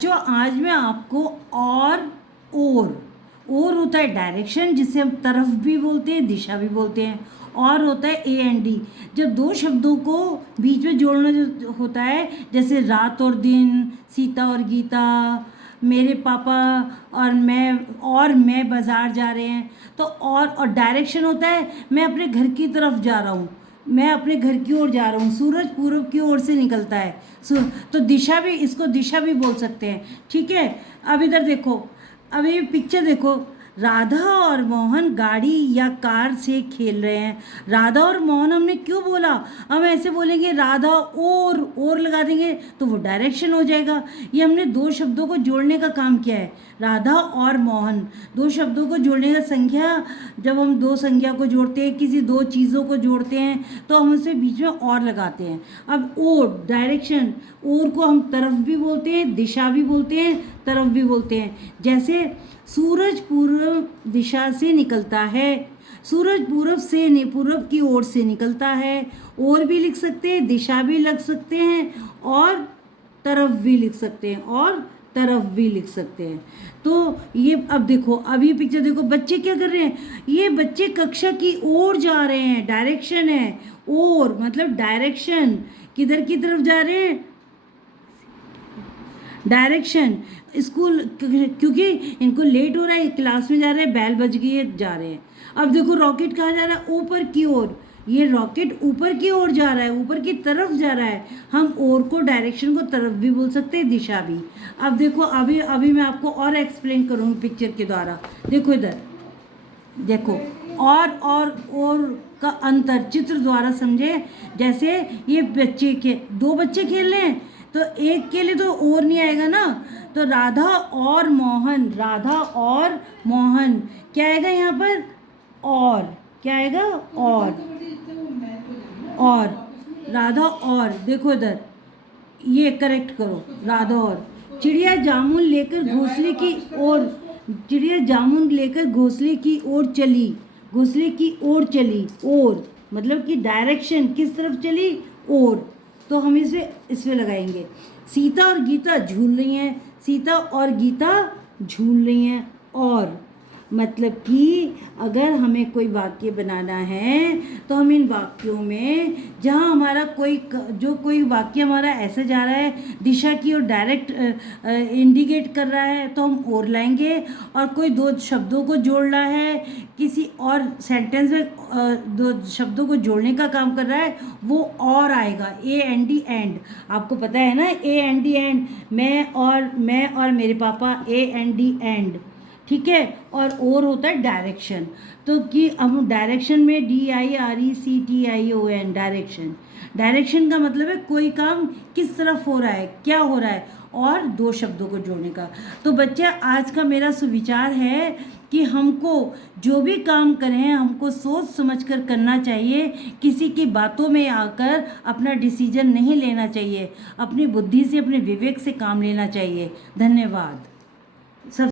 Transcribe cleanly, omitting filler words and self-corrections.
जो आज मैं आपको और होता है डायरेक्शन, जिसे हम तरफ भी बोलते हैं, दिशा भी बोलते हैं। और होता है ए एंड डी। जब दो शब्दों को बीच में जोड़ना जो होता है, जैसे रात और दिन, सीता और गीता, मेरे पापा और मैं बाजार जा रहे हैं, तो और डायरेक्शन होता है मैं अपने घर की तरफ जा रहा हूँ, मैं अपने घर की ओर जा रहा हूँ, सूरज पूर्व की ओर से निकलता है। तो दिशा भी, इसको दिशा भी बोल सकते हैं। ठीक है, अब इधर देखो, अब ये पिक्चर देखो, राधा और मोहन गाड़ी या कार से खेल रहे हैं। राधा और मोहन हमने क्यों बोला? हम ऐसे बोलेंगे राधा और लगा देंगे तो वो डायरेक्शन हो जाएगा। ये हमने दो शब्दों को जोड़ने का काम किया है, राधा और मोहन। दो शब्दों को जोड़ने का संख्या, जब हम दो संख्या को जोड़ते हैं, किसी दो चीज़ों को जोड़ते हैं, तो हम उसे बीच में और लगाते हैं। अब और डायरेक्शन, और को हम तरफ भी बोलते हैं, दिशा भी बोलते हैं, तरफ भी बोलते हैं। जैसे सूरज पूर्व दिशा से निकलता है, सूरज पूर्व की ओर से निकलता है। और भी लिख सकते हैं, दिशा भी लिख सकते हैं, और तरफ भी लिख सकते हैं, और तरफ भी लिख सकते हैं। तो ये अब देखो, अब ये पिक्चर देखो, बच्चे क्या कर रहे हैं? ये बच्चे कक्षा की ओर जा रहे हैं, डायरेक्शन है। और मतलब डायरेक्शन, किधर की तरफ जा रहे हैं? डायरेक्शन। स्कूल, क्योंकि इनको लेट हो रहा है, क्लास में जा रहे हैं, बैल बज गई है, जा रहे हैं। अब देखो रॉकेट कहाँ जा रहा है? ऊपर की ओर। ये रॉकेट ऊपर की ओर जा रहा है, ऊपर की तरफ जा रहा है। हम और को, डायरेक्शन को तरफ भी बोल सकते हैं, दिशा भी। अब देखो, अभी अभी मैं आपको और एक्सप्लेन करूँगी पिक्चर के द्वारा। देखो इधर देखो, और का अंतर चित्र द्वारा समझे। जैसे ये बच्चे के, दो बच्चे खेल रहे हैं, तो एक के लिए तो और नहीं आएगा ना, तो राधा और मोहन, राधा और मोहन क्या आएगा यहाँ पर? और क्या आएगा? और राधा और, देखो इधर, ये करेक्ट करो, राधा और। चिड़िया जामुन लेकर घोंसले की ओर, चिड़िया जामुन लेकर घोंसले की ओर चली, घोंसले की ओर चली। और मतलब कि डायरेक्शन किस तरफ चली? और। तो हम इसमें लगाएंगे। सीता और गीता झूल रही हैं, सीता और गीता झूल रही हैं। और मतलब कि अगर हमें कोई वाक्य बनाना है, तो हम इन वाक्यों में, जहाँ हमारा कोई वाक्य हमारा ऐसे जा रहा है, दिशा की ओर डायरेक्ट इंडिकेट कर रहा है, तो हम और लाएंगे। और कोई दो शब्दों को जोड़ना है, किसी और सेंटेंस में दो शब्दों को जोड़ने का काम कर रहा है, वो और आएगा। ए एन डी एंड, आपको पता है ना, ए एन डी एंड, मैं और मेरे पापा, ए एन डी एंड। ठीक है, और होता है डायरेक्शन। तो कि हम डायरेक्शन में DIRECTION, डायरेक्शन। डायरेक्शन का मतलब है कोई काम किस तरफ हो रहा है, क्या हो रहा है, और दो शब्दों को जोड़ने का। तो बच्चे, आज का मेरा सुविचार है कि हमको जो भी काम करें, हमको सोच समझ कर करना चाहिए। किसी की बातों में आकर अपना डिसीजन नहीं लेना चाहिए, अपनी बुद्धि से, अपने विवेक से काम लेना चाहिए। धन्यवाद। सब